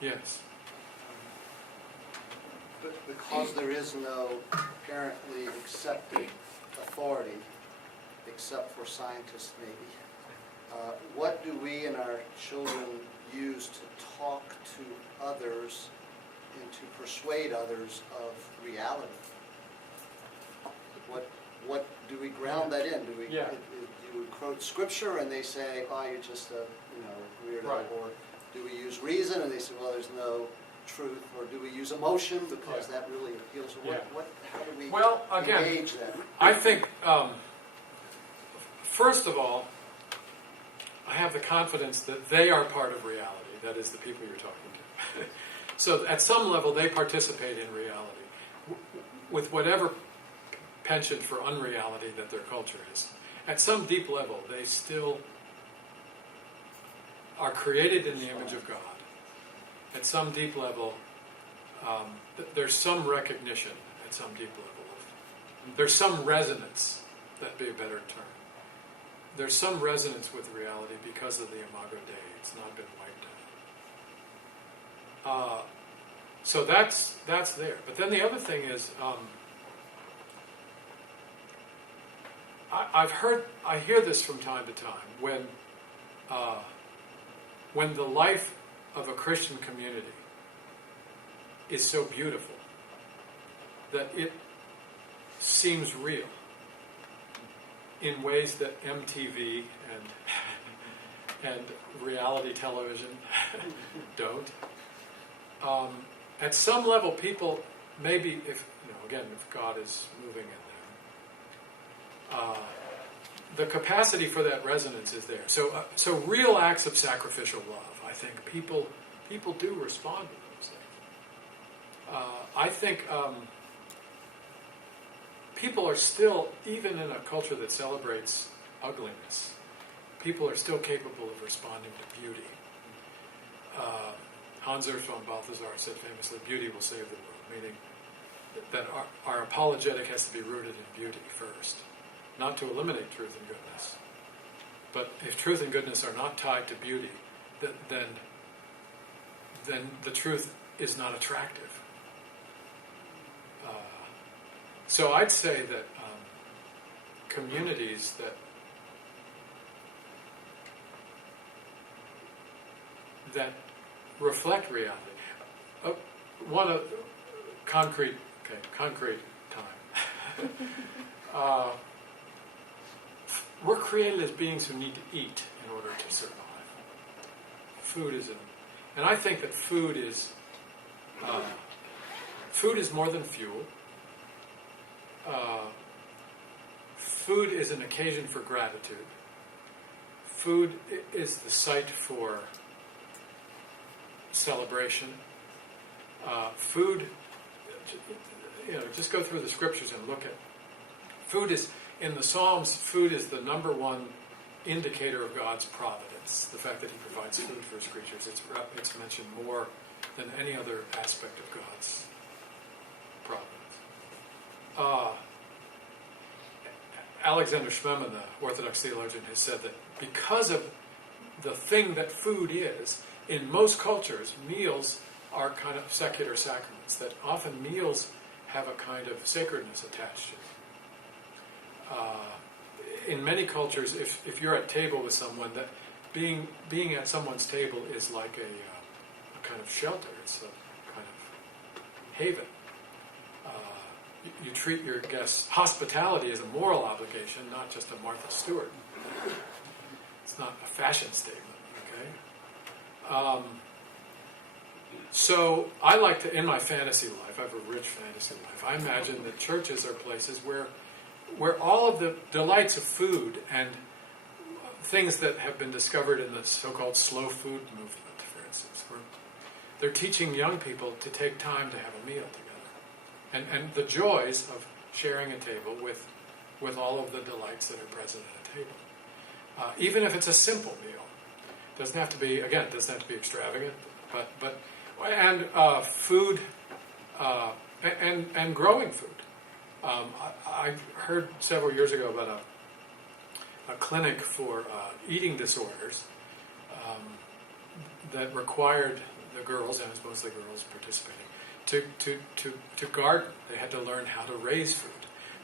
Yes. But because there is no apparently accepted authority, except for scientists maybe, what do we and our children use to talk to others and to persuade others of reality? What do we ground that in? Do we quote scripture and they say, "Oh, you're just a weirdo," Right. or do we use reason and they say, "Well, there's no truth," or do we use emotion because that really appeals? How do we engage that? I think first of all, I have the confidence that they are part of reality. That is, the people you're talking to. So at some level, they participate in reality with whatever penchant for unreality that their culture is. At some deep level, they still are created in the image of God. At some deep level, there's some recognition at some deep level. There's some resonance, that'd be a better term. There's some resonance with reality because of the Imago Dei. It's not been wiped out. So that's there. But then the other thing is, I hear this from time to time when the life of a Christian community is so beautiful that it seems real in ways that MTV and reality television don't. At some level, people maybe, if God is moving in them, the capacity for that resonance is there. So real acts of sacrificial love, I think people do respond to those things. I think people are still, even in a culture that celebrates ugliness, people are still capable of responding to beauty. Hans Urs von Balthasar said famously, "Beauty will save the world," meaning that our apologetic has to be rooted in beauty first, not to eliminate truth and goodness. But if truth and goodness are not tied to beauty, then the truth is not attractive. So I'd say that communities that reflect reality. One of concrete time. We're created as beings who need to eat in order to survive. Food is and I think that food is more than fuel. Food is an occasion for gratitude. Food is the site for celebration. Food, just go through the scriptures and look at food. Is in the Psalms, food is the number one indicator of God's providence. The fact that He provides food for His creatures, it's mentioned more than any other aspect of God's providence. Alexander Schmemann, the Orthodox theologian, has said that because of the thing that food is, in most cultures, meals are kind of secular sacraments, that often meals have a kind of sacredness attached to them. In many cultures, if you're at table with someone, that being at someone's table is like a kind of shelter. It's a kind of haven. You treat your guests. Hospitality is a moral obligation, not just a Martha Stewart. It's not a fashion statement. Okay. So I like to, in my fantasy life, I have a rich fantasy life. I imagine that churches are places where all of the delights of food and things that have been discovered in the so-called slow food movement, for instance, where they're teaching young people to take time to have a meal together. And the joys of sharing a table with all of the delights that are present at a table. Even if it's a simple meal. Doesn't have to be extravagant, but food, and growing food. I heard several years ago about a clinic for eating disorders that required the girls, and it was mostly girls participating, to garden. They had to learn how to raise food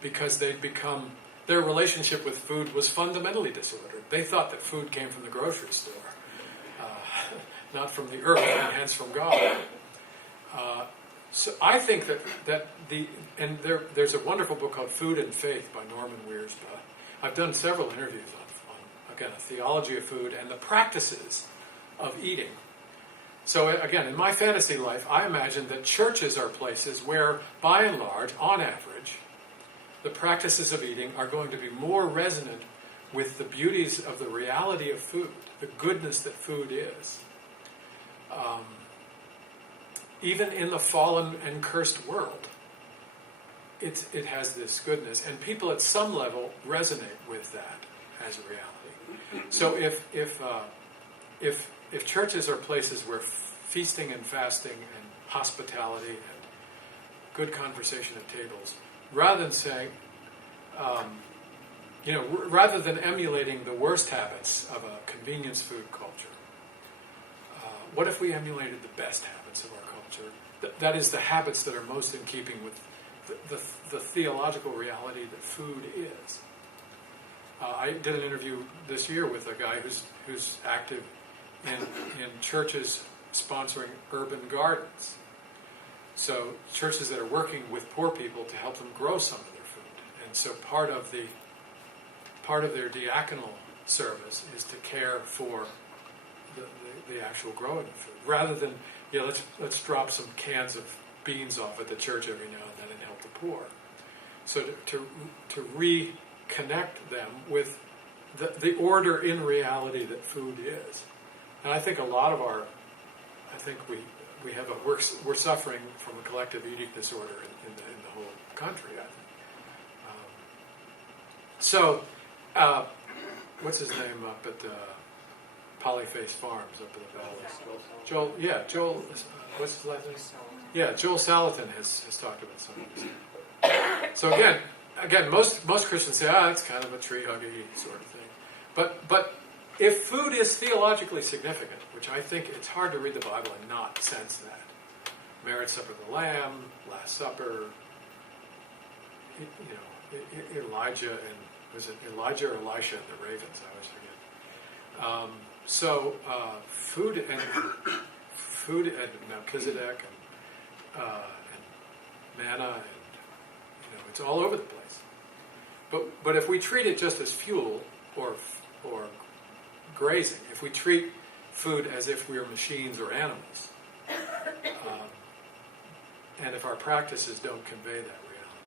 because they'd become, their relationship with food was fundamentally disordered. They thought that food came from the grocery store, not from the earth, and hence from God. So I think there's a wonderful book called Food and Faith by Norman Wiersbe. I've done several interviews on again, a theology of food and the practices of eating. So again, in my fantasy life, I imagine that churches are places where, by and large, on average, the practices of eating are going to be more resonant with the beauties of the reality of food, the goodness that food is. Even in the fallen and cursed world, it has this goodness, and people at some level resonate with that as a reality. So if churches are places where feasting and fasting and hospitality and good conversation at tables, rather than saying, rather than emulating the worst habits of a convenience food culture, what if we emulated the best habits of our culture? That is, the habits that are most in keeping with the theological reality that food is. I did an interview this year with a guy who's active in churches sponsoring urban gardens. So churches that are working with poor people to help them grow some of their food. And so part of their diaconal service is to care for the actual growing of food, rather than let's drop some cans of beans off at the church every now and then and help the poor. So to reconnect them with the order in reality that food is. And I think we're suffering from a collective eating disorder in the whole country, I think. What's his name up at Polyface Farms up in the valley? Joel, what's his last name? Yeah, Joel Salatin has talked about some of this. So again, most Christians say, it's kind of a tree-huggy sort of thing. But if food is theologically significant, which I think it's hard to read the Bible and not sense that, marriage supper of the Lamb, Last Supper, Elijah and was it Elijah or Elisha and the ravens? I always forget. Food and Melchizedek and manna, and it's all over the place. But if we treat it just as fuel or grazing, if we treat food as if we are machines or animals, and if our practices don't convey that